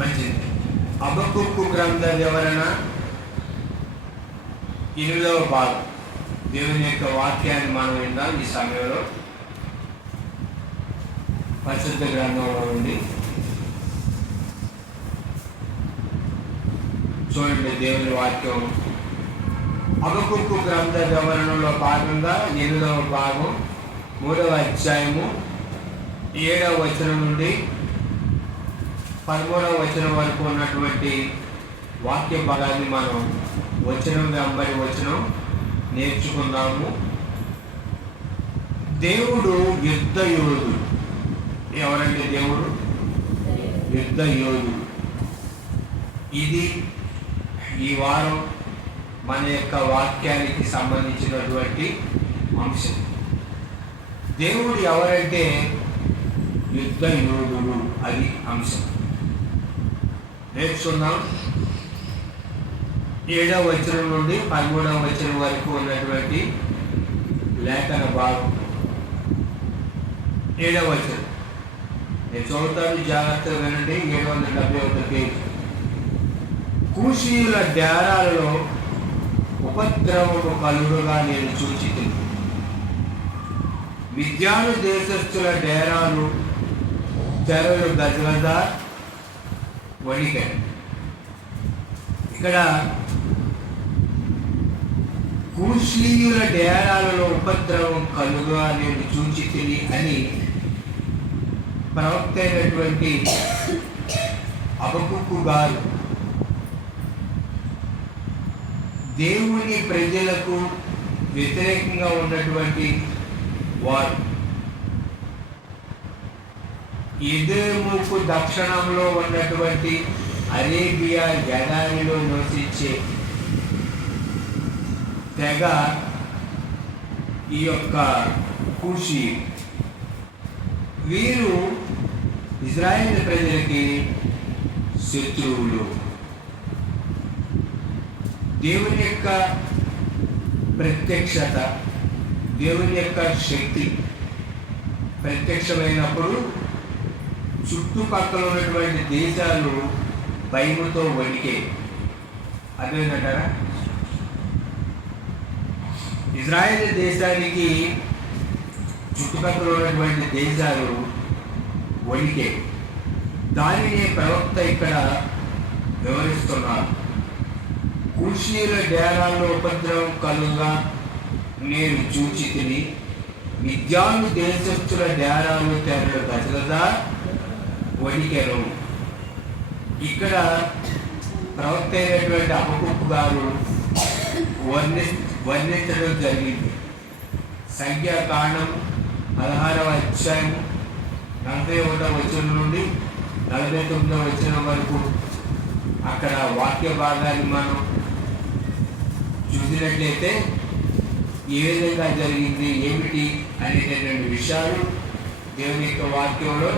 మంచిది. హబక్కూకు గ్రంథ వివరణ 8వ భాగం. దేవుని యొక్క వాక్యాన్ని మనం విందాం ఈ సమయంలో. పరిశుద్ధ గ్రంథంలో నుండి చూడండి దేవుని వాక్యం. హబక్కూకు గ్రంథ వివరణలో భాగంగా 8వ భాగం 3వ అధ్యాయము 7వ వచనం నుండి 13వ వచనం వరకు ఉన్నటువంటి వాక్య భాగాన్ని మనం వచనం వెంబడి వచనం నేర్చుకుందాము. దేవుడు యుద్ధ యోధుడు. ఎవరంటే దేవుడు యుద్ధ యోధుడు. ఇది ఈ వారం మన యొక్క వాక్యానికి సంబంధించినటువంటి అంశం. దేవుడు ఎవరంటే యుద్ధ యోధుడు, అది అంశం. నేర్చుకుందాం. 7వ వచనం నుండి 13వ వచనం వరకు ఉన్నటువంటి లేఖన భాగం. 7వ వచనం నేను చదువుతాను, జాగ్రత్తగా వినండి. 771 పేజీ. కూషీయుల డేరాలలో ఉపద్రవము కలుగుగా నేను చూచితిని. మిద్యాను దేశస్థుల డేరాలు తెరలు గజగజ వణికాయి. ఇక్కడ కూషీయుల డేరాలలో ఉపద్రవం కలుగా నేను చూచితిని అని ప్రవక్త అయినటువంటి హబక్కూకు గారు దేవుని ప్రజలకు వ్యతిరేకంగా ఉన్నటువంటి వారు ఎదోముకు దక్షిణంలో ఉన్నటువంటి అరేబియా ఎడారిలో నివసించే తెగ ఈ యొక్క కూషీ. వీరు ఇజ్రాయేల్ ప్రజలకి శత్రువులు. దేవుని యొక్క ప్రత్యక్షత, దేవుని యొక్క శక్తి ప్రత్యక్షమైనప్పుడు చుట్టుపక్కల ఉన్నటువంటి దేశాలు భయముతో వణికే. అదేంటంటారా? ఇజ్రాయేల్ దేశానికి చుట్టుపక్కల ఉన్నటువంటి దేశాలు వణికే. దానిని ప్రవక్త ఇక్కడ వివరిస్తున్నారు. కూషీయుల డేరాల్లో ఉపద్రవం కలుగా నేను చూచితిని. మిద్యాను దేశస్థుల డేరాలు తెరలు గజగజ వణికెను. ఇక్కడ ప్రవక్త అయినటువంటి హబక్కూకు గారు వర్ణించడం జరిగింది. సంఖ్యాకాండం 16వ అధ్యాయం 41వ వచనం నుండి 49వ వచనం వరకు అక్కడ వాక్య భాగాన్ని మనం చూసినట్లయితే ఏ విధంగా జరిగింది, ఏమిటి అనేటటువంటి విషయాలు దేవుని యొక్క వాక్యంలో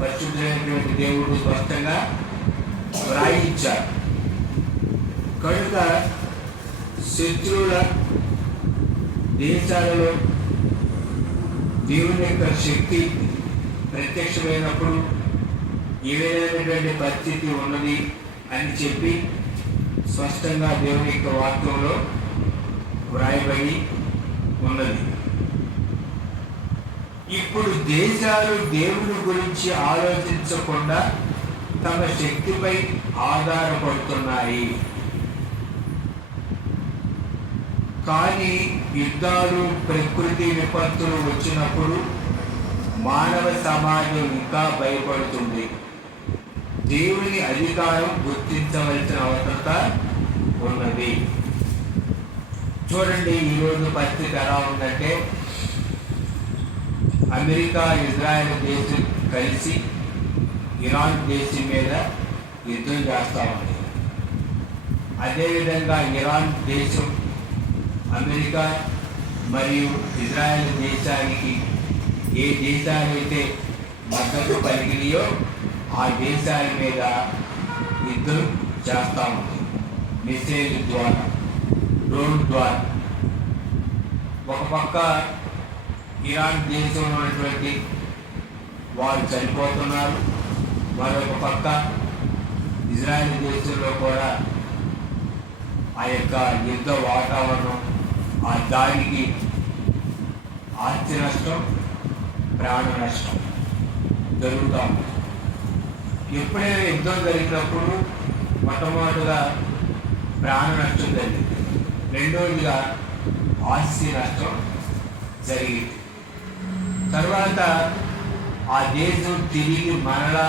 పరిశుద్ధమైనటువంటి దేవుడు స్పష్టంగా వ్రాయించారు. కనుక శత్రువుల దేశాలలో దేవుని యొక్క శక్తి ప్రత్యక్షమైనప్పుడు ఏ విధమైనటువంటి పరిస్థితి ఉన్నది అని చెప్పి స్పష్టంగా దేవుని యొక్క వాక్యంలో వ్రాయబడి ఉన్నది. ఇప్పుడు దేశాలు దేవుని గురించి ఆలోచించకుండా తమ శక్తిపై ఆధారపడుతున్నాయి. కానీ యుద్ధాలు, ప్రకృతి విపత్తులు వచ్చినప్పుడు మానవ సమాజం ఇంకా భయపడుతుంది. దేవుని అధికారం గుర్తించవలసిన అవసరం ఉన్నది. చూడండి ఈరోజు పరిస్థితి ఎలా ఉందంటే, అమెరికా, ఇజ్రాయెల్ దేశం కలిసి ఇరాన్ దేశం మీద యుద్ధం చేస్తూ ఉంది. అదేవిధంగా ఇరాన్ దేశం అమెరికా మరియు ఇజ్రాయెల్ దేశానికి ఏ దేశాలైతే మద్దతు పలికినాయో ఆ దేశాల మీద యుద్ధం చేస్తూ ఉంది. మిసైల్ ద్వారా, డ్రోన్ ద్వారా. ఒక పక్క ఇరాన్ దేశంలో ఉన్నటువంటి వారు చనిపోతున్నారు, మరొక పక్క ఇజ్రాయెల్ దేశంలో కూడా ఆ యొక్క యుద్ధ వాతావరణం, ఆ దాడికి ఆస్తి నష్టం, ప్రాణ నష్టం జరుగుతూ ఉంది. ఎప్పుడైనా యుద్ధం జరిగినప్పుడు మొట్టమొదటిగా ప్రాణ నష్టం జరిగింది, రెండోదిగా ఆస్తి నష్టం జరిగింది. తర్వాత ఆ దేశం తిరిగి మరలా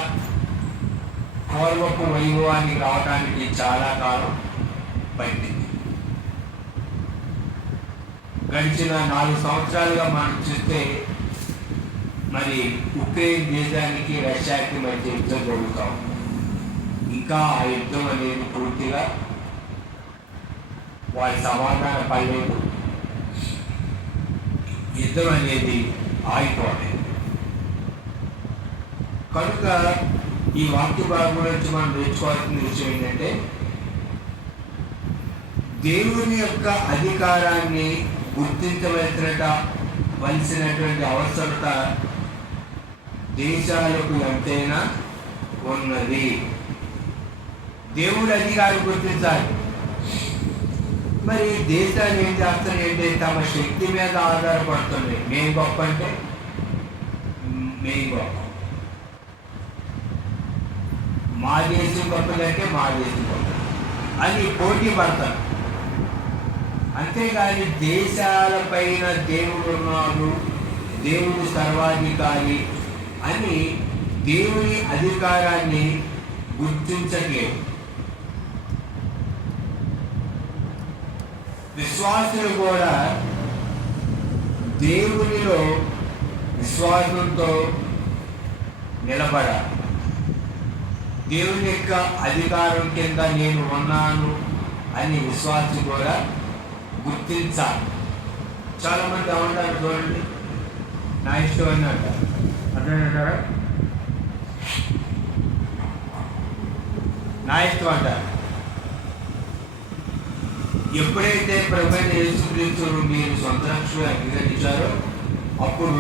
పూర్వపు వైభవానికి రావడానికి చాలా కాలం పట్టింది. గడిచిన 4 సంవత్సరాలుగా మనం చూస్తే మరి ఉక్రెయిన్ దేశానికి రష్యాకి మధ్య యుద్ధం జరుగుతూ ఉంది. ఇంకా ఆ యుద్ధం అనేది పూర్తిగా వాళ్ళ సమాధాన పడలేదు, యుద్ధం అనేది ఆగిపోలేదు. కనుక ఈ వాక్య భాగం నుంచి మనం నేర్చుకోవాల్సిన విషయం ఏంటంటే, దేవుని యొక్క అధికారాన్ని గుర్తించవలసినటువంటి అవసరత దేశాలకు ఎంతైనా ఉన్నది. దేవుడి అధికారం గుర్తించాలి. మరి దేశాలు ఏం చేస్తాయంటే తమ శక్తి మీద ఆధారపడుతుంది. మేము గొప్ప అంటే మేము గొప్ప, మా దేశం గొప్పదంటే మా దేశం గొప్ప అని పోటీ పడతారు. అంతేగాని దేశాలపైన దేవుడు ఉన్నాడు, దేవుడు సర్వాధికారి అని దేవుని అధికారాన్ని గుర్తించట్లేదు. విశ్వాసులు కూడా దేవునిలో విశ్వాసంతో నిలబడాలి. దేవుని యొక్క అధికారం కింద నేను ఉన్నాను అని విశ్వాసులు కూడా గుర్తించాలి. చాలామంది ఏమంటారు చూడండి, నా ఇష్టం అని అంటారు. అంటారా? నా ఇష్టం అంటారు. ఎప్పుడైతే ప్రభువైన యేసుక్రీస్తును మీరు సొంత రక్షకుడిగా అంగీకరించారో అప్పుడు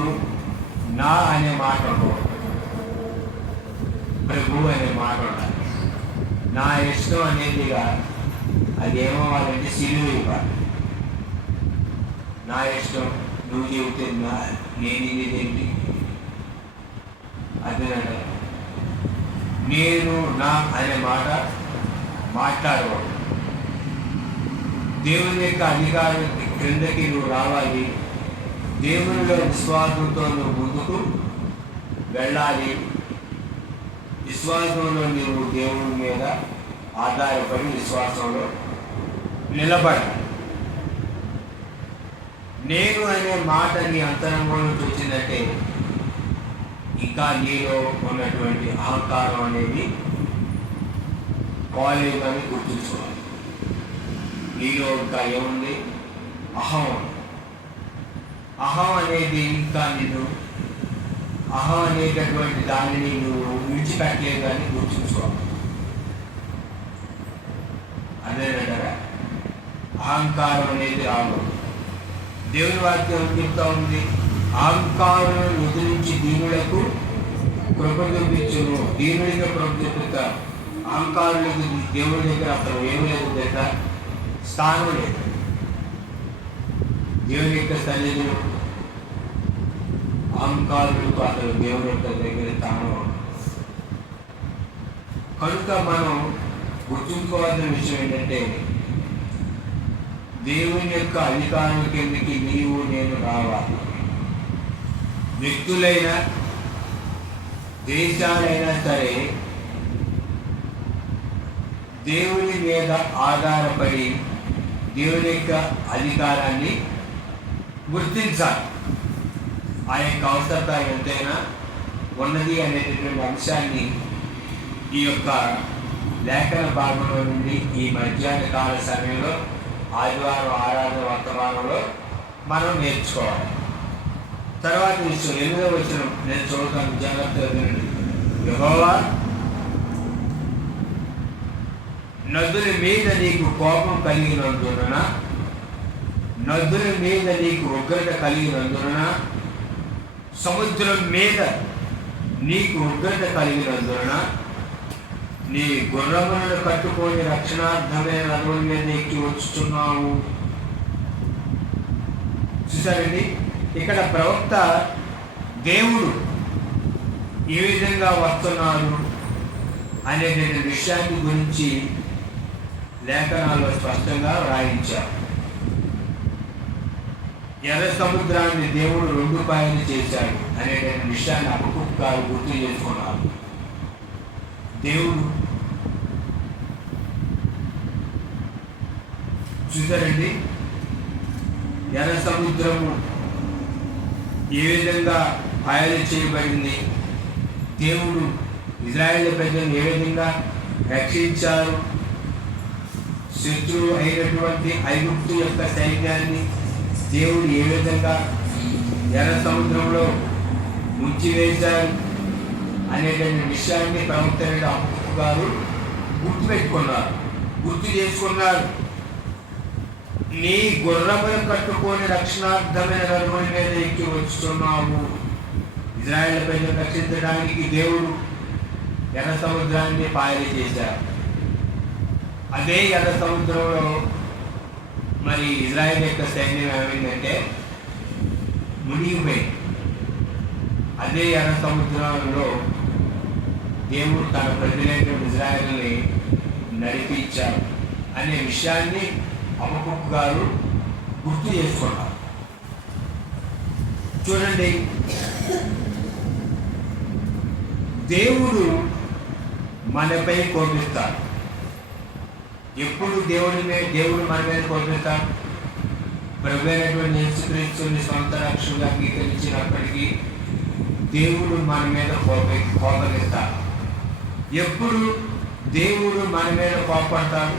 నా అనే మాట ఉండదు, ప్రభు అనే మాట ఉండాలి. నా ఇష్టం అనేదిగా అది ఏమవ్వాలంటే సిలువ ఇవ్వాలి. నా ఇష్టం నువ్వు చెబితే నేను ఇదేంటి అదేనంట. నేను నా అనే మాట మాట్లాడకూడదు. దేవుని యొక్క అధికారం క్రిందకి నువ్వు రావాలి. దేవునిలో విశ్వాసంతో నువ్వు ముందుకు వెళ్ళాలి. విశ్వాసంలో నువ్వు దేవుని మీద ఆధారపడి విశ్వాసంలో నిలబడాలి. నేను అనే మాట నీ అంతరంగంలో వచ్చిందంటే ఇంకా నీలో ఉన్నటువంటి అహంకారం అనేది కాలేదని గుర్తుంచుకోవాలి. నీలో ఇంకా ఏముంది? అహం. అహం అనేది ఇంకా నేను అహం అనేటటువంటి దానిని నువ్వు విడిచిపెట్టలేదు అని గుర్తుంచుకోవాలి. అదేనంటారా? అహంకారం అనేది రాదు. దేవుని వాక్యం చెప్తా ఉంది, అహంకారం వదిలించి దీనులకు కృప చూపించును. దీనుడిగా కృప చూపిస్తారు. అహంకారులకు దేవుడి దగ్గర అసలు ఏమి లేదు, దగ్గర స్థానం లేదు. దేవుని యొక్క సన్నిధిలో అహంకారులకు అసలు దేవుని యొక్క దగ్గర స్థానం. కనుక మనం గుర్తుంచుకోవాల్సిన విషయం ఏంటంటే, దేవుని యొక్క అధికారం కిందకి నీవు నేను రావాలి. వ్యక్తులైనా దేశాలైనా సరే దేవుని మీద ఆధారపడి దేవుని యొక్క అధికారాన్ని గుర్తించాలి. ఆ యొక్క అవసరత ఎంతైనా ఉన్నది అనేటటువంటి అంశాన్ని ఈ యొక్క లేఖన భాగంలో నుండి ఈ మధ్యాహ్న కాల సమయంలో ఆదివారం ఆరాధన వర్తమానంలో మనం నేర్చుకోవాలి. తర్వాత విషయం 8వ వచనం నేను చదువుతాను, జాగ్రత్తగా వినండి. యెహోవా, నదుల మీద నీకు కోపం కలిగినందున, నదుల మీద నీకు ఉగ్రత కలిగినందున, సముద్రం మీద నీకు ఉగ్రత కలిగినందున నీ గుర్రములను కట్టుకొని రక్షణార్థమైన రథముల మీద ఎక్కి వచ్చుతున్నావు. చూసారండి, ఇక్కడ ప్రవక్త దేవుడు ఏ విధంగా వస్తున్నాడు అనే విషయాన్ని గురించి లేఖనాల్లో స్పష్టంగా వ్రాయించారు. ఎర్ర సముద్రాన్ని దేవుడు 2 పాయలు చేశాడు అనే విషయాన్ని హబక్కూకు గారు గుర్తు చేసుకున్నారు. దేవుడు చూసారండి, ఎర్ర సముద్రము ఏ విధంగా పాయలు చేయబడింది, దేవుడు ఇజ్రాయేల్ ప్రజలను ఏ విధంగా రక్షించారు, శత్రువు అయినటువంటి ఐగుప్తు యొక్క సైన్యాన్ని దేవుడు ఏ విధంగా ఎర్ర సముద్రంలో ముంచివేశారు అనేటువంటి విషయాన్ని ప్రవక్త హబక్కూకు గారు గుర్తు చేసుకున్నారు. నీ గుర్రములు కట్టుకొని రక్షణార్థమైన రథముల మీద ఎక్కి వచ్చుతున్నావు. ఇజ్రాయేల్ ప్రజలను రక్షించడానికి దేవుడు ఎర్ర సముద్రాన్ని పాయలు చేశారు. అదే ఎర్ర సముద్రంలో మరి ఇజ్రాయేల్ యొక్క సైన్యం ఏమైందంటే మునిగిపోయింది. అదే ఎర్ర సముద్రంలో దేవుడు తన ప్రజలైన ఇజ్రాయేల్ని నడిపించారు అనే విషయాన్ని హబక్కూకు గారు గుర్తు చేసుకున్నారు. చూడండి, దేవుడు మనపై కోపిస్తాడు. ఎప్పుడు దేవుడు మన మీద కోపిస్తాడు? ప్రభువైనటువంటి యేసుక్రీస్తుని సొంత రక్షకుడిగా అంగీకరించినప్పటికీ దేవుడు మన మీద కోపగిస్తాడు. ఎప్పుడు దేవుడు మన మీద కోపడతాడు?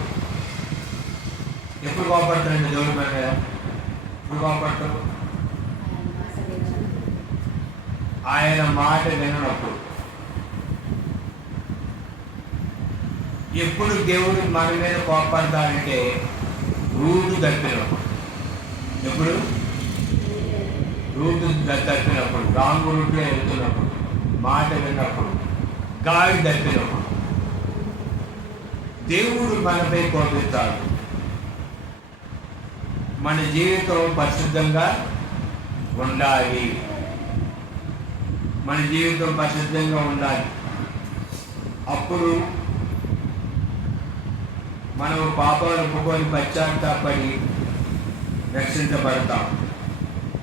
ఎప్పుడు కోపడతాడండి దేవుడు మన మీద? ఎప్పుడు కోపడతాడు? ఆయన మాట విననప్పుడు. ఎప్పుడు దేవుడు మన మీద కోపడతాడంటే రూటు తప్పినప్పుడు. ఎప్పుడు? రూటు తప్పినప్పుడు, రాంగ్ రూట్లో వెళ్తున్నప్పుడు, మాట విన్నప్పుడు, గాడి తప్పినప్పుడు దేవుడు మనపై కోపిస్తాడు. మన జీవితం పరిశుద్ధంగా ఉండాలి. మన జీవితం పరిశుద్ధంగా ఉండాలి. అప్పుడు మనం పాపాలు ఒప్పుకొని పశ్చాత్తాపడి రక్షించబడతాం.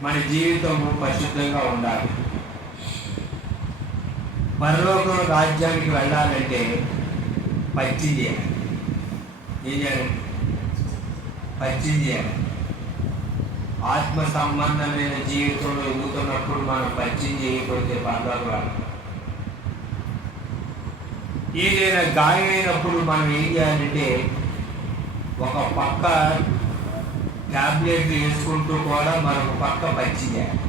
మన జీవితం పరిశుద్ధంగా ఉండాలి. పరలోక రాజ్యానికి వెళ్ళాలంటే పచ్చి చేయాలి. ఏం చేయాలి? పచ్చి చేయాలి. ఆత్మ సంబంధమైన జీవితంలో ఎదుగుతున్నప్పుడు మనం పచ్చి చేయకపోతే పరలోకం రాదు. ఏదైనా గాయమైనప్పుడు మనం ఏం చేయాలంటే ఒక పక్క ట్యాబ్లెట్లు వేసుకుంటూ కూడా మరొక పక్క పచ్చి చేయాలి.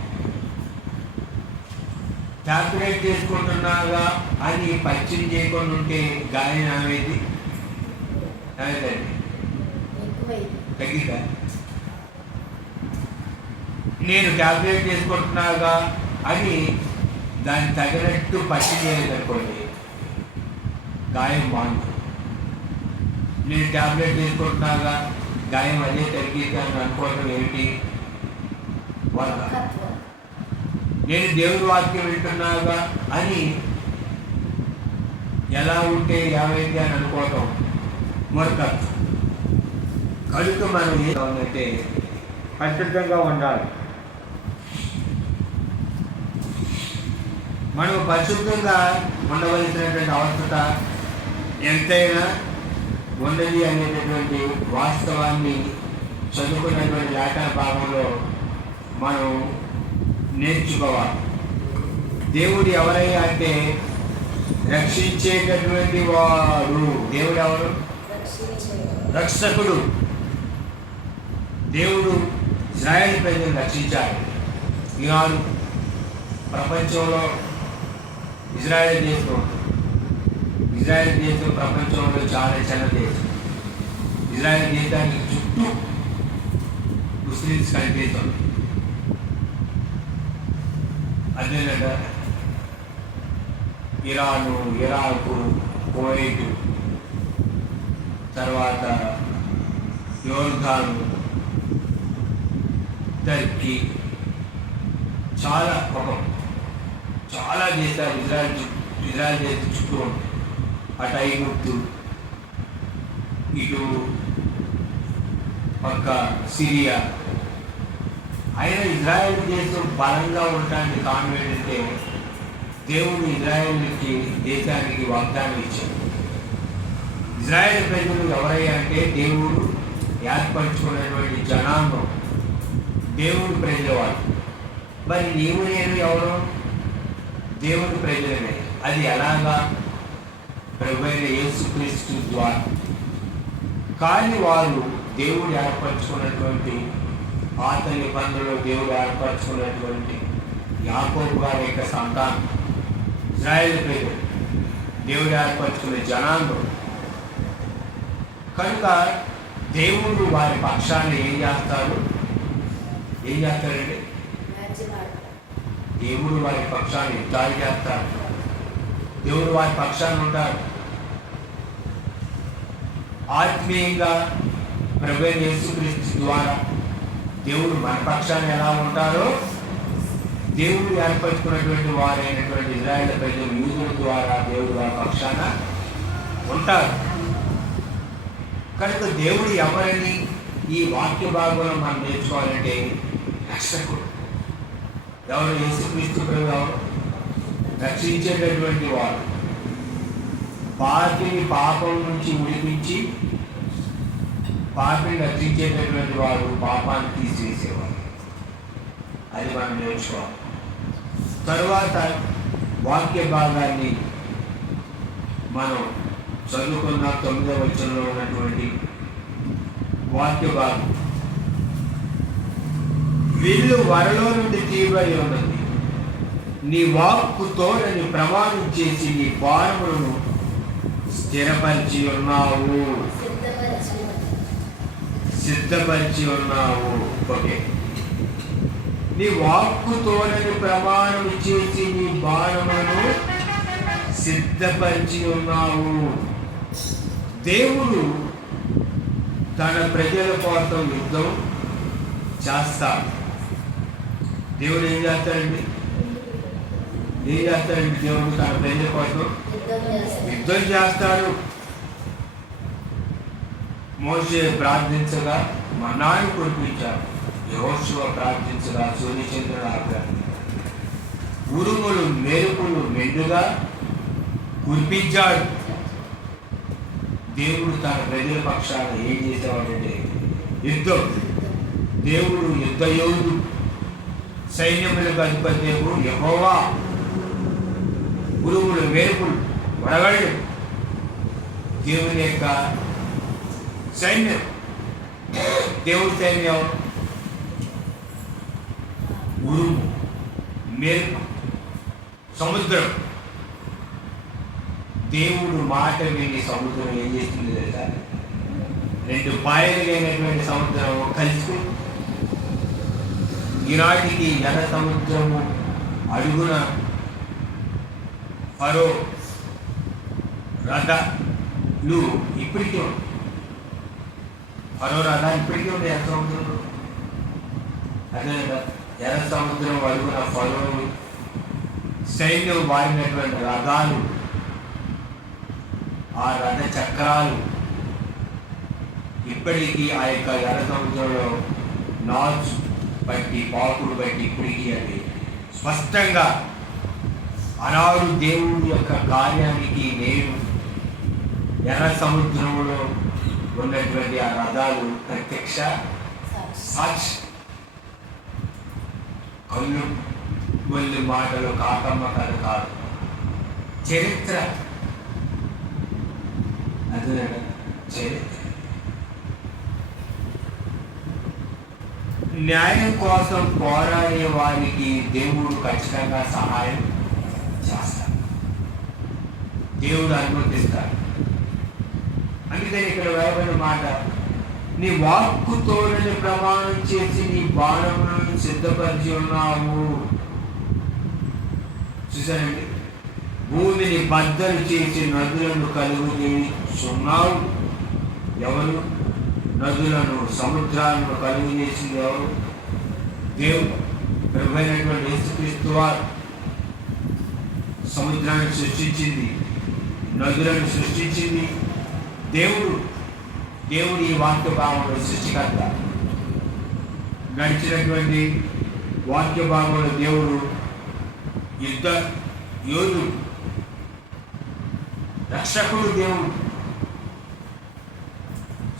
ట్యాబ్లెట్ వేసుకుంటున్నాగా అని పచ్చిని చేయకుండా ఉంటే గాయం అనేది తగ్గిద్దా? నేను ట్యాబ్లెట్ వేసుకుంటున్నాగా అని దాన్ని తగినట్టు పచ్చి చేయలేదనుకోండి, గాయం బాగుంటుంది. నేను ట్యాబ్లెట్ వేసుకుంటున్నాగా గాయం అదే తగ్గిద్దని అనుకోవడం ఏమిటి? వల్ల నేను దేవుడి వాక్యం వింటున్నాగా అని ఎలా ఉంటే ఏమైంది అని అనుకోవటం మూర్ఖత్వం. కనుక మనం ఏమంటే పరిశుద్ధంగా ఉండాలి. మనం పరిశుద్ధంగా ఉండవలసినటువంటి అవసరత ఎంతైనా ఉన్నది అనేటటువంటి వాస్తవాన్ని చదువుకున్నటువంటి లేఖన భాగంలో మనం నేర్చుకోవాలి. దేవుడు ఎవరయ్యా అంటే రక్షించేటటువంటి వాడు. దేవుడు ఎవరు? రక్షకుడు. దేవుడు ఇజ్రాయేల్ ప్రజలను రక్షించాడు. ఈనాడు ప్రపంచంలో ఇజ్రాయేల్ దేశం ప్రపంచంలో చాలా చిన్న దేశం. ఇజ్రాయేల్ దేశానికి చుట్టూ ముస్లిమ్స్ కంట్రీస్ ఉంది. అదేవిధంగా ఇరాను, ఇరాకు, కువైట్, తర్వాత యోర్దాను, టర్కీ, చాలా దేశాలు ఇజ్రాయెల్ దేశం చుట్టూ ఉంటాయి. అటు ఐగుప్తు, ఇటు పక్క సిరియా. అయినా ఇజ్రాయెల్ దేశం బలంగా ఉండడానికి కారణం ఏంటంటే దేవుడు ఇజ్రాయెల్కి దేశానికి వాగ్దానం ఇచ్చాడు. ఇజ్రాయెల్ ప్రజలు ఎవరయ్యా అంటే దేవుడు ఏర్పరచుకున్నటువంటి జనాంగం, దేవుడు ప్రజల వాళ్ళు. మరి నీవు నేను ఎవరు? దేవుడి ప్రజలనే. అది ఎలాగా? ప్రభువైన యేసుక్రీస్తు ద్వారా. కానీ వారు దేవుడు ఏర్పరచుకున్నటువంటి పాత నిబంధనలో దేవుడు ఏర్పరచుకున్నటువంటి యాకోబు గారి యొక్క సంతానం, ఇజ్రాయెల్ ప్రజలు, దేవుడు ఏర్పరచుకున్న జనాంగం. కనుక దేవుడు వారి పక్షాన్ని ఏం చేస్తారండి? దేవుడు వారి పక్షాన్ని యుద్ధాలు చేస్తారు. దేవుడు వారి పక్షాన్ని ఉంటారు. ఆత్మీయంగా ప్రభువైన యేసుక్రీస్తు ద్వారా దేవుడు మన పక్షాన్ని ఎలా ఉంటారో, దేవుడు ఏర్పరచుకున్నటువంటి వారైనటువంటి ఇజ్రాయేల్ ప్రజలు యూదుల ద్వారా దేవుడు వారి పక్షాన ఉంటారు. కనుక దేవుడు ఎవరని ఈ వాక్య భాగంలో మనం నేర్చుకోవాలంటే రక్షకుడు. ఎవరు? యేసుక్రీస్తు ప్రభు. ఎవరు? రక్షించేటటువంటి వాడు. పాపం నుంచి విడిపించి పాపిని రక్షించేటటువంటి వాడు, పాపాన్ని తీసివేసేవాడు. అది మనం నేర్చుకోవాలి. తరువాత వాక్య భాగాన్ని మనం చదువుకున్న 9వ వచనంలో ఉన్నటువంటి వాక్య భాగం, విల్లు వరలో నుండి తీయబడి ఉన్నది, నీ వాక్కు తోడని ప్రమాణం చేసి నీ భారములను సిద్ధపరిచి ఉన్నావు. ఓకే. నీ వాక్కు తోడని ప్రమాణం చేసి నీ భారములను సిద్ధపరిచి ఉన్నావు. దేవుడు తన ప్రజల కోసం యుద్ధం చేస్తాడు. దేవుడు ఏం చేస్తాడండి? దేవుడు తన ప్రజల కోసం యుద్ధం చేస్తాడు. మోషే ప్రార్థించగా మన్నాను కురిపించాడు. యెహోషువ ప్రార్థించగా సూర్యచంద్రుడు ఆపాడు. ఉరుములు మెరుపులు మెండుగా కురిపించాడు. దేవుడు తన ప్రజల పక్షాన ఏం చేసేవాడంటే యుద్ధం. దేవుడు యుద్ధ యోధుడు, సైన్యములకు అధిపతి దేవుడు యెహోవా. ఉరుములు మెరుపులు వడగళ్ళు దేవుని యొక్క సైన్యం. దేవుడి సైన్యం ఉరుము, మెరుపు, సముద్రం. దేవుడు మాట విని సముద్రం ఏం చేస్తుంది తెలుసా? 2 పాయలుగైనటువంటి సముద్రం కలిసి ఈనాటికి ఎర్ర సముద్రము అడుగున ఫరో రథాలు ఇప్పటికీ ఉంది. ఫరో రథాలు ఇప్పటికీ ఉంది ఎర్ర సముద్రంలో. అదే ఎర్ర సముద్రం అడుగున ఫరో సైన్యం వారినటువంటి రథాలు, ఆ రథ చక్రాలు ఇప్పటికీ ఆ యొక్క ఎర్ర సముద్రంలో నాచు బట్టి, పాకుడు బట్టి ఇప్పటికీ అది స్పష్టంగా ఆనాడు దేవుడి యొక్క కార్యానికి నేడు ఎర్ర సముద్రంలో ఉన్నటువంటి ఆ రథాలు ప్రత్యక్ష సాక్షి. కళ్ళు కొన్ని మాటలు కాకమ్మ కథ కాదు, చరిత్ర. అదే చరిత్ర. న్యాయం కోసం పోరాడే వారికి దేవుడు ఖచ్చితంగా సహాయం చేస్తాడు. దేవుడు అనుమతిస్తాడు. అందుకని ఇక్కడ వేయబడిన మాట, నీ వాక్కు తోడని ప్రమాణం చేసి నీ బాణములను సిద్ధపరిచి ఉన్నావు. చూసారండి, భూమిని బద్దలు చేసి నదులను కలుగు చేస్తున్నావు. ఎవరు? నదులను, సముద్రాలను కలుగు చేసింది ఎవరు? దేవుడు. ప్రభువైనటువంటి యేసుక్రీస్తు వారు సముద్రాన్ని సృష్టించింది, నదులను సృష్టించింది దేవుడు. దేవుడు ఈ వాక్య భాగంలో సృష్టికర్త. గడిచినటువంటి వాక్య భాగంలో దేవుడు యుద్ధ యోధుడు, రక్షకుడు. దేవుడు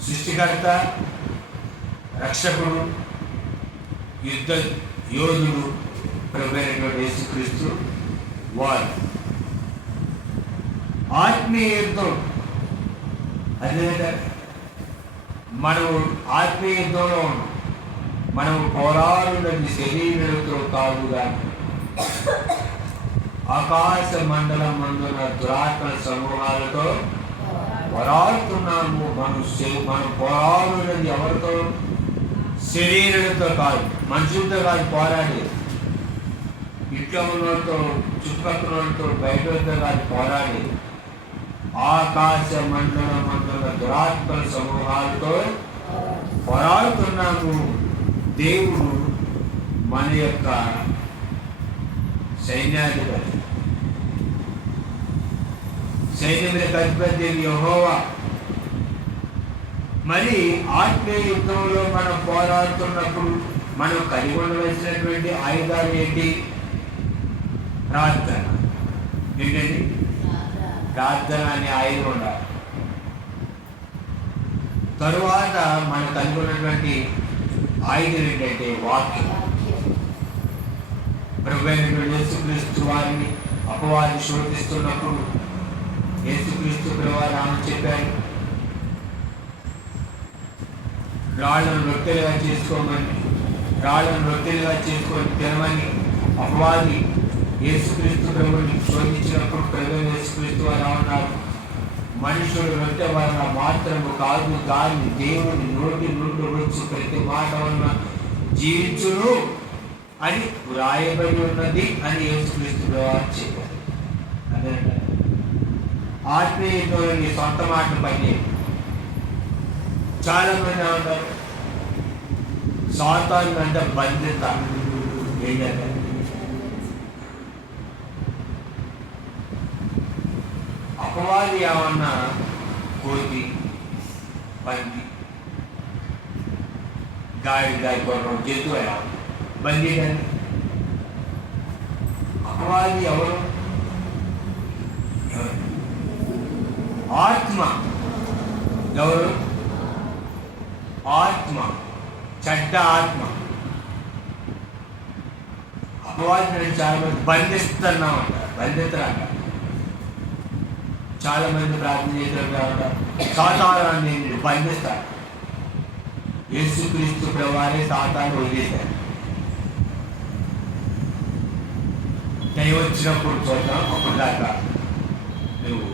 సృష్టికర్త, రక్షకుడు, యుద్ధ యోధుడు ప్రభువైనటువంటి యేసుక్రీస్తు వారు. ఆత్మీయ యుద్ధం అదే. మనము ఆత్మీయ యుద్ధంలో ఉన్నాం. మనము పోరాడున్నది శరీరంతో కాదుగా ఆకాశ మండలం మందున దురాత్మల సమూహాలతో పోరాడుతున్నాము. మనం పోరాడున్నది ఎవరితో? శరీరంతో కాదు, మనుషులతో కాదు పోరాడేది. ఇంట్లో ఉన్నతో, చుట్టుపక్కల వాళ్ళతో, బయట కాదు పోరాడేది. ఆకాశ మండలం మందున దురాత్మల సమూహాలతో పోరాడుతున్నాము. దేవుడు మన యొక్క సైన్యాధిపతి, సైన్యములకు అధిపతి యెహోవా. మరి ఆత్మీయ యుద్ధంలో మనం పోరాడుతున్నప్పుడు మనం కలిగి ఉండవలసినటువంటి ఆయుధాలు ఏంటి? ప్రార్థన. ఏంటండి? ప్రార్థన అనే ఆయుధం ఉండాలి. తరువాత మనం కలిగి ఉన్నటువంటి ఆయుధం ఏంటంటే వాక్యం. ప్రభువైనటువంటి యేసుక్రీస్తు వారిని అపవాది శోధిస్తున్నప్పుడు యేసుక్రీస్తు ప్రభువారు ఆమె చెప్పారు, రాళ్ళను రొట్టెలుగా చేసుకోమని, రాళ్ళను రొట్టెలుగా చేసుకొని తినమని అపవాది యేసుక్రీస్తు ప్రభువుని శోధించినప్పుడు ప్రభు యేసుక్రీస్తు వారు అన్నారు, మనుషుడు రొట్టె వలన మాత్రము కాదు కానీ దేవుని నోటి నుండి వచ్చు ప్రతి మాట వలన జీవించును అని వ్రాయబడి ఉన్నది అని యేసుక్రీస్తు ప్రభువారు చెప్పారు. అదే ఆత్మీయంలో నీ సొంత మాటలు పని. చాలా మంది ఏమంటారు, సాతాను అంటే బంధిత. ఏంటంటే అపవాది ఏమన్నా కోతి, పంది, గాడి కొనడం జంతువు బందీ. కానీ అపవాది ఎవరు? ఆత్మ. ఎవరు? ఆత్మ, చెడ్డ ఆత్మ. అపవాది నేను చాలా మంది బంధిస్తున్నామంట, బంధితులంట. చాలా మంది ప్రార్థన చేసినప్పుడు సాతానాన్ని బంధిస్తారు. యేసుక్రీస్తు ప్రభువారే సాతాన్ని వదిలేశారు. దయ వచ్చినప్పుడు చూద్దాం, అప్పుడు దాకా నువ్వు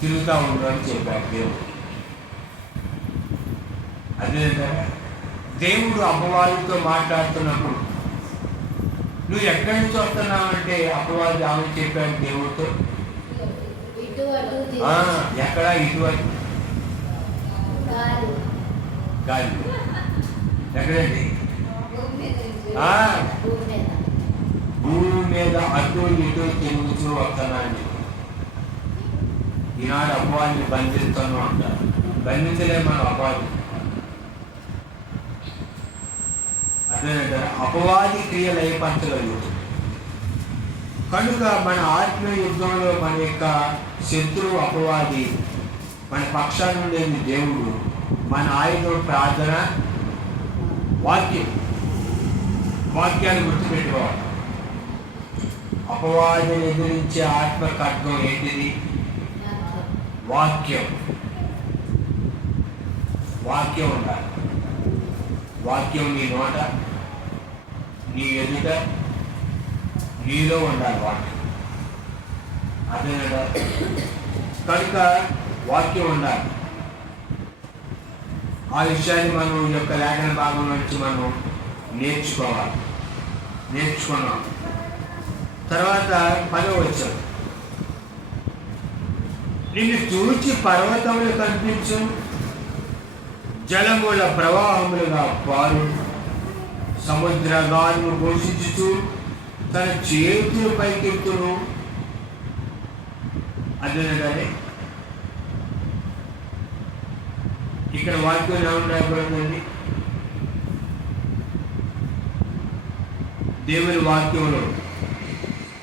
తిరుగుతూ ఉండు అని చెప్పాడు దేవుడు. అదే దేవుడు అపవాదితో మాట్లాడుతున్నప్పుడు నువ్వు ఎక్కడి నుంచి వస్తున్నావంటే అపవాది ఆమె చెప్పాడు దేవుడితో. ఎక్కడ? ఇటువంటి గాలి. ఎక్కడండి? భూమి మీద అటు ఇటు తిరుగుతూ వస్తున్నాను. ఈనాడు అపవాదిని బంధిస్తాను అంటారు. బంధించలేము మనం అపవాది. అదేనంటారు అపవాది క్రియలు ఏర్పరచగలుగుతుంది. కనుక మన ఆత్మీయ యుద్ధంలో మన యొక్క శత్రువు అపవాది, మన పక్షాన ఉండేది దేవుడు. మన ఆయుధం ప్రార్థన, వాక్యం. వాక్యాన్ని గుర్తుపెట్టుకోవాలి. అపవాదిని ఎదిరించే ఆత్మ ఖడ్గం ఏంటిది? వాక్యం. వాక్యం ఉండాలి. వాక్యం నీ నోట, నీ ఎదుట, నీలో ఉండాలి వాక్యం. అదేనా? కనుక వాక్యం ఉండాలి. ఆ విషయాన్ని మనం ఈ యొక్క లేఖన భాగం నుంచి మనం నేర్చుకోవాలి. నేర్చుకున్నాం. తర్వాత 10వ వచనం, నిన్ను చూచి పర్వతములు కనిపించు, జలముల ప్రవాహములుగా పారు, సముద్రగాను ఘోషించుచు తన చేతులు పైకెత్తును. అదేగానే ఇక్కడ వాక్యం ఏమన్నా, దేవుని వాక్యంలో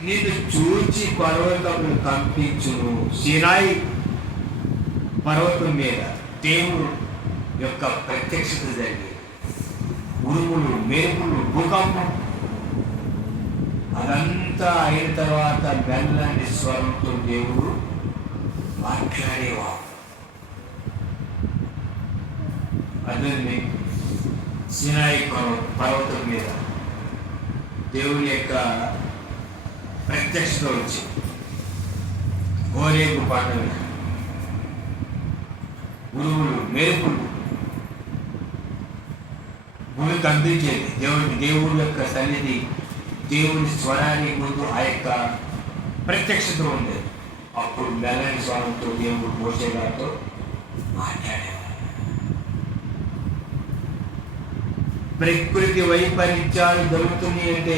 నిన్ను చూచి పర్వతములు కంపించును. సీనాయి పర్వతం మీద దేవుడు యొక్క ప్రత్యక్షత జరిగి ఉరుములు, మెరుపులు, భూకంపం అదంతా అయిన తర్వాత మెల్లని స్వరంతో దేవుడు మాట్లాడేవాడు. అదే సీనాయి పర్వతం మీద దేవుని యొక్క ప్రత్యక్షత వచ్చి హోరేబు పండుగ ఉరుములు, మెరుపులు, భూమి కంపించేది. దేవుడి యొక్క సన్నిధి, దేవుని స్వరానికి ముందు ఆ యొక్క ప్రత్యక్షత ఉండేది. అప్పుడు మెల్లని స్వరంతో దేవుడు మోషే గారితో మాట్లాడేవాడు. ప్రకృతి వైపరీత్యాలు జరుగుతుంది అంటే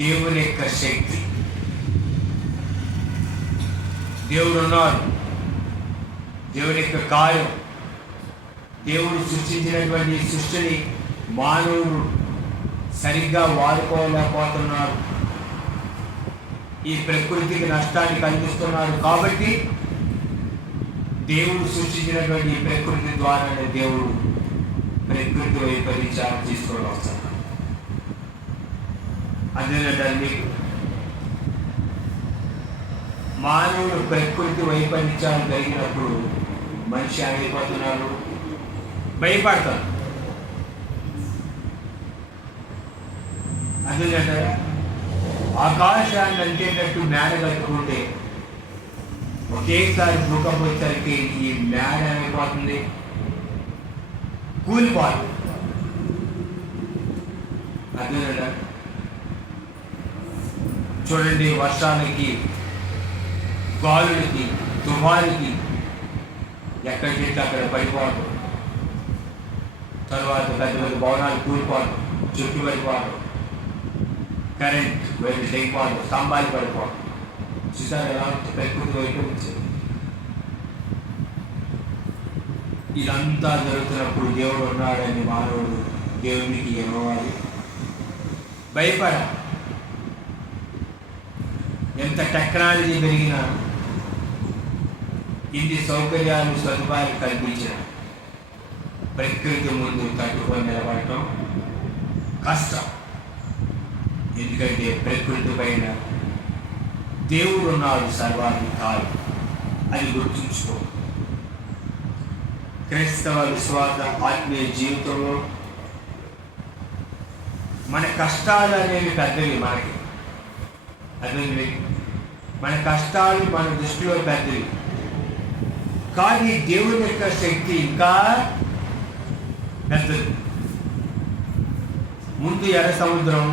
దేవుని యొక్క శక్తి, దేవుడు ఉన్నారు, దేవుని యొక్క కార్యం, దేవుడు సృష్టించినటువంటి సృష్టిని మానవుడు సరిగ్గా వాడుకోలేకపోతున్నారు. ఈ ప్రకృతికి నష్టాన్ని కలిగిస్తున్నారు. కాబట్టి దేవుడు సృష్టించినటువంటి ఈ ప్రకృతి ద్వారానే దేవుడు ప్రకృతి వైపరీత్యాలు తీసుకొని వస్తున్నారు. అదేనంటే మానవుడు ప్రకృతి వైపరీత్యాలు జరిగినప్పుడు మనిషి అయిపోతున్నారు, భయపడతారు. అదేనంటే ఆకాశాన్ని అంటేటట్టు మేడ కట్టుకుంటే ఒకేసారి భూకంపం వచ్చేసరికి ఈ మేడ ఏమైపోతుంది, కూలిపోతుంది. అదేనంటే చూడండి, వర్షాలకి, గాలులకి, తుఫానికి ఎక్కడికి అక్కడ పడిపోవడం, తర్వాత పెద్ద పెద్ద భవనాలు కూలిపోవడం, చుట్టూ పడిపోవడం, కరెంట్ వైపు తెగిపోవడం, స్తంభాలు పడిపోవడం. చూసారు ఎలా ప్రకృతి వైపు వచ్చేది. ఇదంతా జరుగుతున్నప్పుడు దేవుడు ఉన్నాడని మానవుడు దేవునికి ఏమవ్వాలి, భయపడాలి. ఎంత టెక్నాలజీ పెరిగినా, ఇన్ని సౌకర్యాలు, సదుపాయాలు కల్పించిన ప్రకృతి ముందు తట్టుకొని నిలబడటం కష్టం. ఎందుకంటే ప్రకృతి పైన దేవుడు ఉన్నాడు, సర్వాధికారి. అది గుర్తుంచుకో. క్రైస్తవ విశ్వాస ఆత్మీయ జీవితంలో మన కష్టాలు అనేవి పెద్దవి. మనకి అదే మన కష్టాలు మన దృష్టిలో పెద్దవి, కానీ దేవుని యొక్క శక్తి ఇంకా పెద్దది. ముందు ఎర్ర సముద్రం,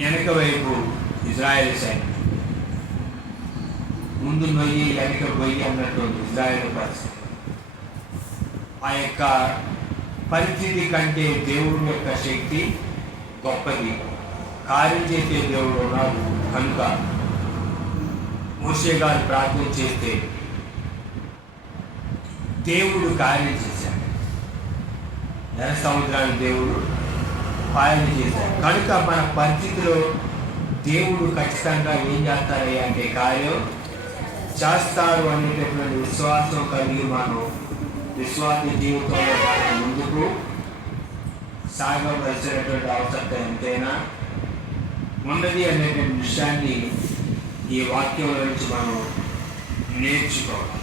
వెనక వైపు ఇజ్రాయెల్ సైన్యం. ముందు నొయ్యి వెనక గొయ్యి అన్నట్టు ఇజ్రాయెల్ పరిస్థితి. ఆ యొక్క పరిస్థితి కంటే దేవుడి యొక్క శక్తి గొప్పది. కార్యం చేసే దేవుడు ఉన్నాడు కనుక మోషే గారు ప్రార్థన చేస్తే దేవుడు కార్యం చేశాడు. ఎర్ర సముద్రాన్ని దేవుడు పాలన చేశాడు. కనుక మన పరిస్థితిలో దేవుడు ఖచ్చితంగా ఏం చేస్తారయ్యా అంటే కార్యం చేస్తారు అనేటటువంటి విశ్వాసం కలిగి మనం విశ్వాస జీవితంలో మనం ముందుకు సాగవలసినటువంటి అవసరం ఎంతైనా ఉన్నది అనేటువంటి విషయాన్ని ఈ వాక్యం నుంచి మనం నేర్చుకోవాలి.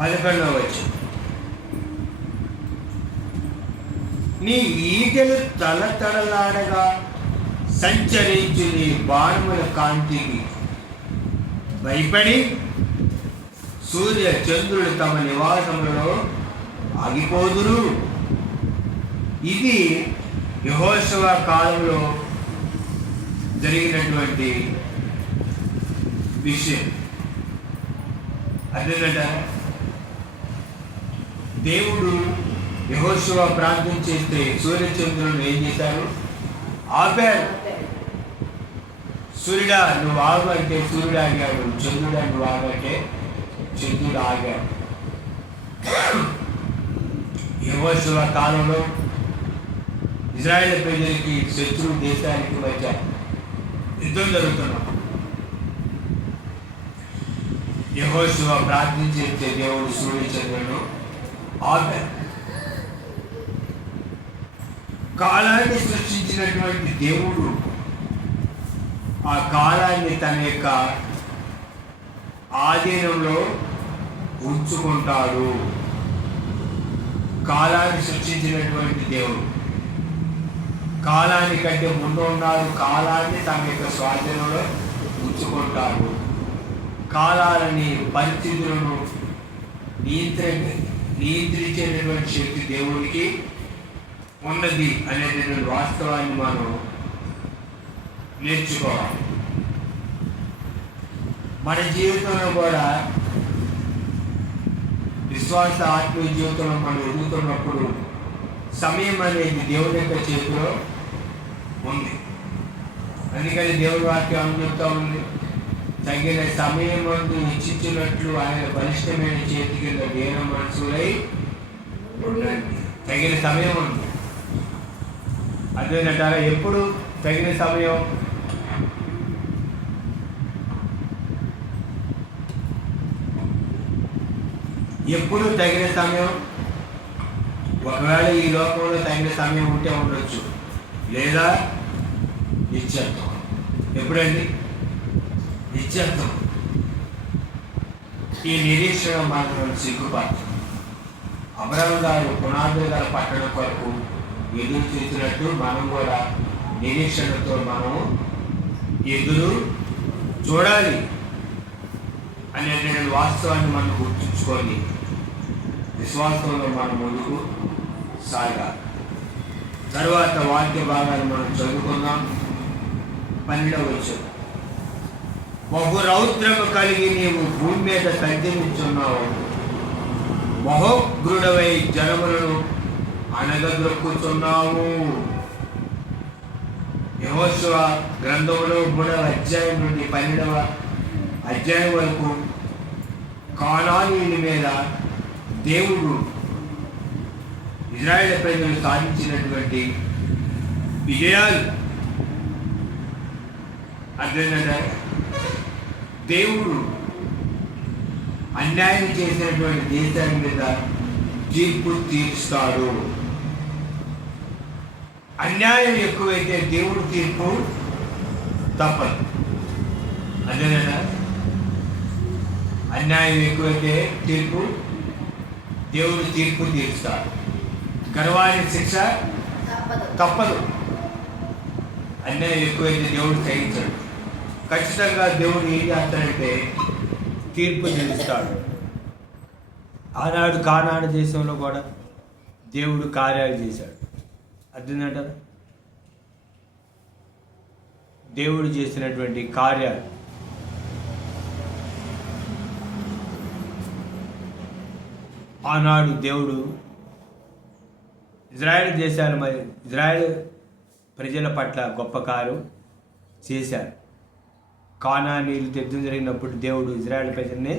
11వ వచనం, నీ ఈటెలు తలతడలాడగా సంచరించు నీ బాణముల కాంతికి భయపడి సూర్య చంద్రుడు తమ నివాసములలో ఆగిపోదురు. ఇది యెహోషువ కాలంలో జరిగినటువంటి విషయం. అదేంటంటే దేవుడు యెహోషువ ప్రార్థన చేస్తే సూర్యచంద్రులను ఏం చేశారు? ఆపారు. సూర్యుడా నువ్వు ఆగు అంటే సూర్యుడు ఆగాడు, చంద్రుడా నువ్వు ఆగంటే చంద్రుడు ఆగాడు. యెహోషువ కాలంలో ఇజ్రాయేల్ ప్రజలకి శత్రు దేశానికి మధ్య యుద్ధం జరుగుతున్నాం. యెహోషువ ప్రార్థించేస్తే దేవుడు సూర్యచంద్రులను ఆపారు. కాలాన్ని సృష్టించినటువంటి దేవుడు ఆ కాలాన్ని తన యొక్క ఆధీనంలో ఉంచుకుంటాడు. కాలాన్ని సృష్టించినటువంటి దేవుడు కాలానికంటే ముందు ఉన్నాడు. కాలాన్ని తన యొక్క స్వాధీనంలో ఉంచుకుంటాడు. కాలాలని పరిస్థితులను నియంత్రించేటటువంటి శక్తి దేవుడికి ఉన్నది అనేటటువంటి వాస్తవాన్ని మనం నేర్చుకోవాలి. మన జీవితంలో కూడా విశ్వాస ఆత్మీయ జీవితంలో మనం ఎదుగుతున్నప్పుడు సమయం అనేది దేవుడి యొక్క చేతిలో ఉంది. అందుకని దేవుడి వాక్యం చెప్తా ఉంది, తగిన సమయం ముందు ఇచ్చించినట్లు ఆయన బలిష్టమైన చేతి కింద దేన మనసులై ఉండండి. తగిన సమయం ఉంది. అదేంటారా? ఎప్పుడు తగిన సమయం? ఎప్పుడు తగిన సమయం? ఒకవేళ ఈ లోకంలో తగిన సమయం ఉంటే ఉండొచ్చు, లేదా నిశ్చత్వం. ఎప్పుడండి? నిశ్చత్వం. ఈ నిరీక్షణ మనం సిగ్గుపడతాం. అబ్రహాము గారు పునాదులు గల పట్టణం కొరకు ఎదురు చూసినట్టు మనం కూడా నిరీక్షణతో మనము ఎదురు చూడాలి అనేటువంటి వాస్తవాన్ని మనం గుర్తుంచుకొని విశ్వాసంలో మనం ముందుకు సాగాలి. తరువాత వాక్య భాగాలు మనం చదువుకుందాం. 12వ వచనం, బహురౌద్రము కలిగి నీవు భూమి మీద సంచరించున్నావు, మహోగ్రుడవై జనములను అనగద్రొక్కుతున్నావు. యెహోషువ గ్రంథంలో 3వ అధ్యాయం నుండి 12వ అధ్యాయం వరకు కానానీయుల మీద దేవుడు ఇజ్రాయేల్ ప్రజలు సాధించినటువంటి విజయాలు. అదేంటంటే దేవుడు అన్యాయం చేసినటువంటి దేశాల మీద తీర్పు తీరుస్తాడు. అన్యాయం ఎక్కువైతే దేవుడు తీర్పు తప్పదు. అదేనా? అన్యాయం ఎక్కువైతే దేవుడు తీర్పు తీరుస్తాడు. గర్వానికి శిక్ష తప్పదు. అన్యాయం ఎక్కువైతే దేవుడు సహించాడు. ఖచ్చితంగా దేవుడు ఏం చేస్తాడంటే తీర్పు తీరుస్తాడు. ఆనాడు కానాడు దేశంలో కూడా దేవుడు కార్యాలు చేశాడు. అర్థంటారు? దేవుడు చేసినటువంటి కార్యాలు ఆనాడు దేవుడు ఇజ్రాయేల్ ప్రజల పట్ల గొప్ప కార్యం చేశారు. కానానీయులు యుద్ధం జరిగినప్పుడు దేవుడు ఇజ్రాయేల్ ప్రజల్ని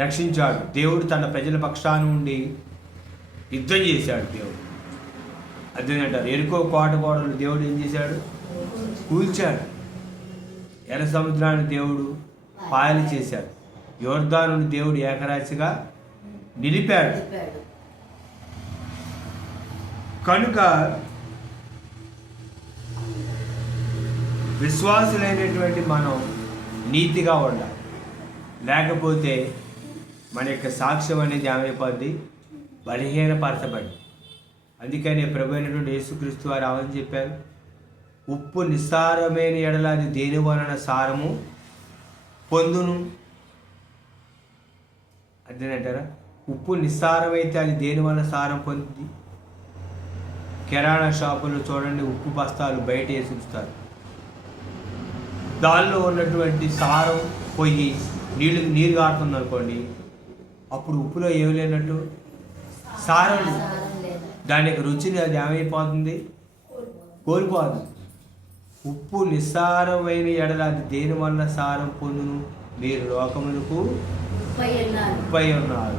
రక్షించాడు. దేవుడు తన ప్రజల పక్షాన ఉండి యుద్ధం చేశాడు. దేవుడు అదేంటారు? ఎరుకో కోట గోడలు దేవుడు ఏం చేశాడు? కూల్చాడు. ఎర్ర సముద్రాన్ని దేవుడు పాయలు చేశాడు. యోర్దానుని దేవుడు ఏకరాశిగా నిలిపాడు. కనుక విశ్వాసులైనటువంటి మనం నీతిగా ఉండాలి. లేకపోతే మన యొక్క సాక్ష్యం అనేది ఏమైపోద్ది? బలహీనపరచబడి. అందుకని ప్రభు అయినటువంటి యేసుక్రీస్తు వారు అవని చెప్పారు, ఉప్పు నిస్సారమైన ఎడల అది దేని వలన సారము పొందును. అదేనంటారా? ఉప్పు నిస్సారమైతే అది దేనివల్ల సారం పొందుతుంది? కిరాణా షాపుల్లో చూడండి, ఉప్పు బస్తాలు బయట వేసి ఉంచుతారు. దానిలో ఉన్నటువంటి సారం పోయి నీరు కారుతుంది అనుకోండి, అప్పుడు ఉప్పులో ఏమి లేనట్టు సారం, దాని యొక్క రుచిని అది ఏమైపోతుంది? కోల్పోతుంది. ఉప్పు నిస్సారమైన ఎడల అది దేనివల్ల సారం పొందును? మీరు లోకములకు ఉప్పై ఉన్నారు.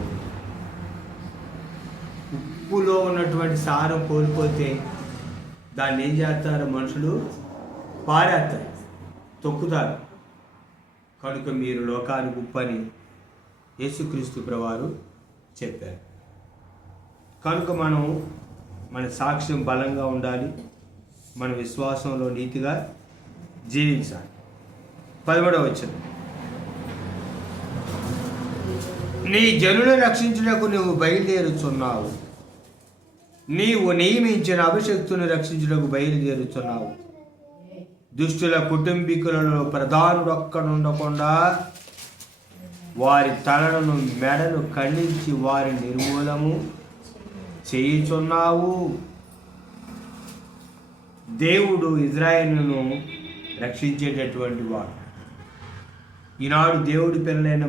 ఉప్పులో ఉన్నటువంటి సారం కోల్పోతే దాన్ని ఏం చేస్తారు? మనుషులు పారేస్తారు, తొక్కుతారు. కనుక మీరు లోకానికి ఉప్పని యేసుక్రీస్తు ప్రభువారు చెప్పారు. కనుక మన సాక్ష్యం బలంగా ఉండాలి, మన విశ్వాసంలో నీతిగా జీవించాలి. 11వ వచనం, నీ జనులను రక్షించుటకు నువ్వు బయలుదేరుచున్నావు, నీవు నియమించిన అభిషక్తుని రక్షించుటకు బయలుదేరుచున్నావు. దుష్టుల కుటుంబీకులలో ప్రధానుడొక్కడుండకుండా వారి తలలను మెడను ఖండించి వారి నిర్మూలము చేయుచున్నావు. దేవుడు ఇజ్రాయేలును రక్షించేటటువంటి వాడు. ఈనాడు దేవుడి పిల్లలైన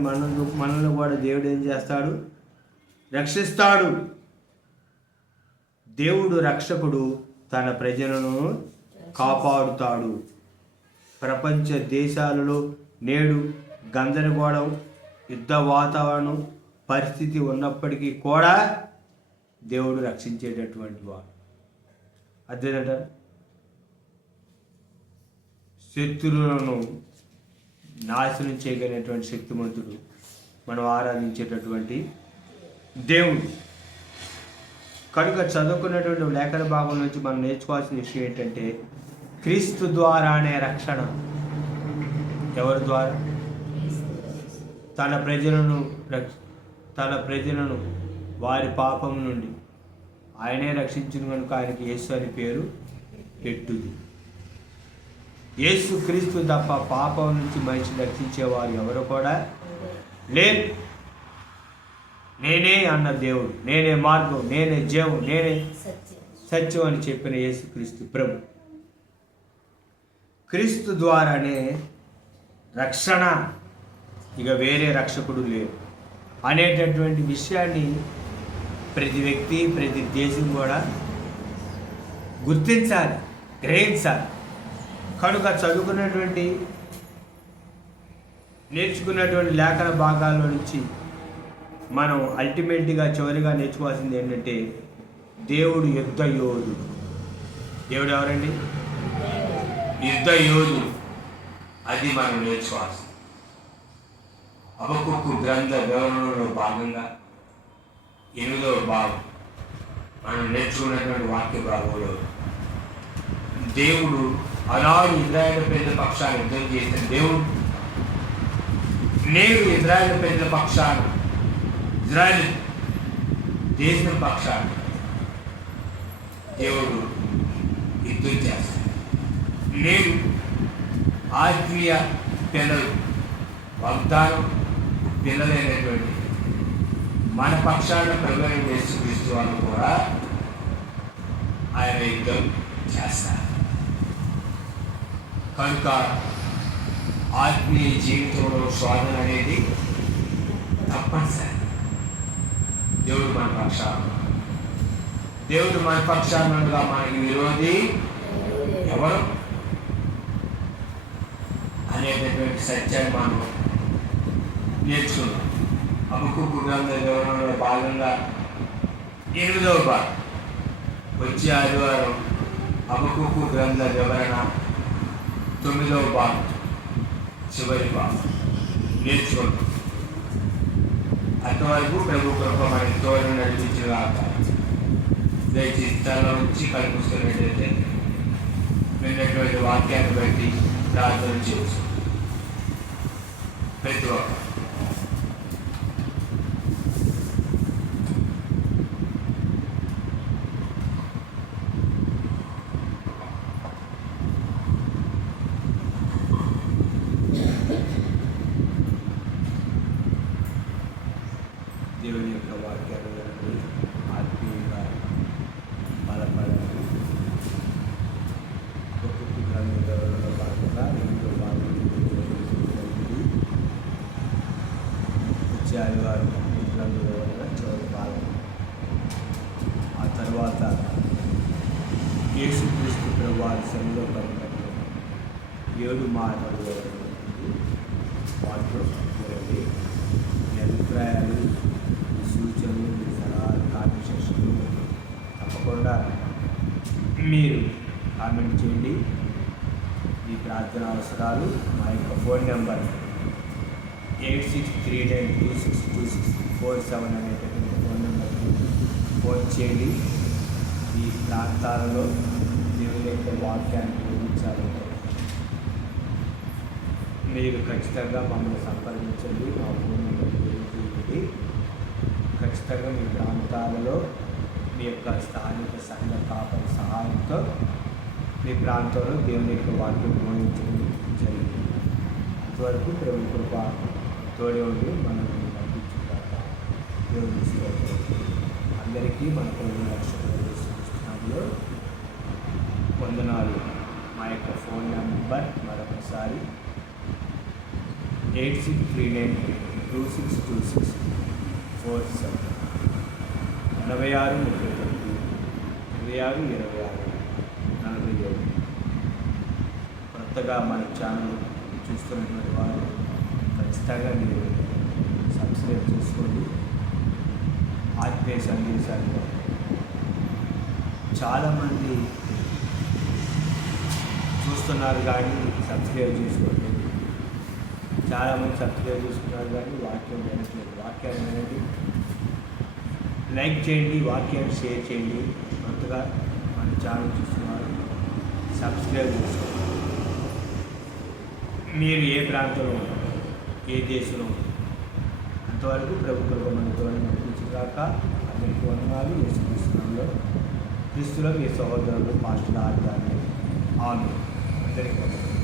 మనల్ని కూడా దేవుడు ఏం చేస్తాడు? రక్షిస్తాడు. దేవుడు రక్షకుడు, తన ప్రజలను కాపాడుతాడు. ప్రపంచ దేశాలలో నేడు గందరగోళం, యుద్ధ వాతావరణం పరిస్థితి ఉన్నప్పటికీ కూడా దేవుడు రక్షించేటటువంటి వాడు. అదేనంటారు, శత్రువులను నాశనం చేయగలిగినటువంటి శక్తిమంతుడు మనం ఆరాధించేటటువంటి దేవుడు. కనుక చదువుకున్నటువంటి లేఖన భాగం నుంచి మనం నేర్చుకోవాల్సిన విషయం ఏంటంటే, క్రీస్తు ద్వారానే రక్షణ. ఎవరి ద్వారా? తన ప్రజలను వారి పాపం నుండి ఆయనే రక్షించిన కనుక ఆయనకి యేసు అని పేరు పెట్టుది. యేసు క్రీస్తు తప్ప పాపం నుంచి మనిషిని రక్షించేవారు ఎవరు కూడా లేరు. నేనే అన్న దేవుడు, నేనే మార్గం, నేనే జీవం, నేనే సత్యం అని చెప్పిన యేసు క్రీస్తు ప్రభు. క్రీస్తు ద్వారానే రక్షణ, ఇక వేరే రక్షకుడు లేరు అనేటటువంటి విషయాన్ని ప్రతి వ్యక్తి, ప్రతి దేశం కూడా గుర్తించాలి, గ్రహించాలి. కనుక నేర్చుకున్నటువంటి లేఖన భాగాల్లో నుంచి మనం అల్టిమేట్గా చివరిగా నేర్చుకోవాల్సింది ఏంటంటే, దేవుడు యుద్ధ యోధుడు. దేవుడు ఎవరండి? యుద్ధ యోధుడు. అది మనం నేర్చుకోవాల్సింది. హబక్కూకు గ్రంథ వివరణలో భాగంగా 8వ భాగం మనం నేర్చుకున్నటువంటి వాక్య భాగంలో దేవుడు ఆనాడు ఇజ్రాయేలు ప్రజల పక్షాన్ని యుద్ధం చేసిన దేవుడు నేడు ఇజ్రాయేలు ప్రజల పక్షాన్ని, ఇజ్రాయేల్ దేశం పక్షాన్ని దేవుడు యుద్ధం చేస్తాడు. నేడు ఆత్మీయ పిల్లలు, వాగ్దానం పిల్లలైనటువంటి మన పక్షాన ప్రభువైన యేసుక్రీస్తు వారు కూడా ఆయన యుద్ధం చేస్తారు. కనుక ఆత్మీయ జీవితంలో శోధన అనేది తప్పనిసరి. దేవుడు మన పక్షానుగా మనకి విరోధి ఎవరు అనేటటువంటి సత్యాన్ని మనం నేర్చుకున్నాం. హబక్కూకు గ్రంథ వివరణలో భాగంగా 8వ భాగం వచ్చే ఆదివారం హబక్కూకు గ్రంథ వివరణ 9వ భాగం చివరి భాగం నేర్చుకుంటాం. అంతవరకు ప్రభు కృప మనకి తోడు నడిపించేలాగ దయచేసి తల నుంచి కల్పిస్తున్నట్టయితే విన్నటువంటి వాక్యాన్ని బట్టి ప్రార్థన చేస్తూ ప్రతి ఒక్క సన్నిధిలో పరిగెత్తండి. 7 మాటలు వాటిలో చూడండి. మీ అభిప్రాయాలు, మీ సూచనలు, మీ సలహాలు, కామెంట్ సెక్షన్లు తప్పకుండా మీరు కామెంట్ చేయండి. ఈ ప్రార్థన అవసరాలు మా యొక్క ఫోన్ నెంబర్ 8639262647 అనేటటువంటి ఫోన్ నెంబర్కి ఫోన్ చేయండి. ఈ ప్రాంతాలలో దేవుని యొక్క వాక్యాన్ని బోధించాలంటే మీరు ఖచ్చితంగా మమ్మల్ని సంప్రదించండి. మా ఫోన్ నెంబర్ చేయండి. ఖచ్చితంగా మీ ప్రాంతాలలో మీ యొక్క స్థానిక సంఘ కాపరి సహాయంతో మీ ప్రాంతంలో దేవుని యొక్క వాక్యం బోధించడం జరిగింది. అంతవరకు ప్రభు కృప తోడే ఉండి మనల్ని నడిపించుకుంటాక దేవుని అందరికీ మన ప్రభు రక్షణలో వందనాలు. మా యొక్క ఫోన్ నెంబర్ మరొకసారి 8639262647 8639262647. కొత్తగా మన ఛానల్ చూస్తున్నటువంటి వారు ఖచ్చితంగా మీరు సబ్స్క్రైబ్ చేసుకోండి. ఆత్మీయ సందేశాలు చాలామంది చూస్తున్నారు కానీ సబ్స్క్రైబ్ చేసుకోండి. చాలామంది సబ్స్క్రైబ్ చేసుకున్నారు కానీ వాక్యం వినట్లేదు. వాక్యాన్ని వినండి, లైక్ చేయండి, వాక్యాన్ని షేర్ చేయండి. కొత్తగా మన ఛానల్ చూస్తున్నారు సబ్స్క్రైబ్ చేసుకోండి. మీరు ఏ ప్రాంతంలో ఉంటారు, ఏ దేశంలో ఉంటారు, అంతవరకు ప్రభు కృప మనతో నడిపించుగాక. అందరికీ వందనాలు. యేసుక్రీస్తులో క్రీస్తులో మీ సహోదరులు పాస్టర్ ఆర్గాన్ని ఆమె అందరికీ వందనాలు.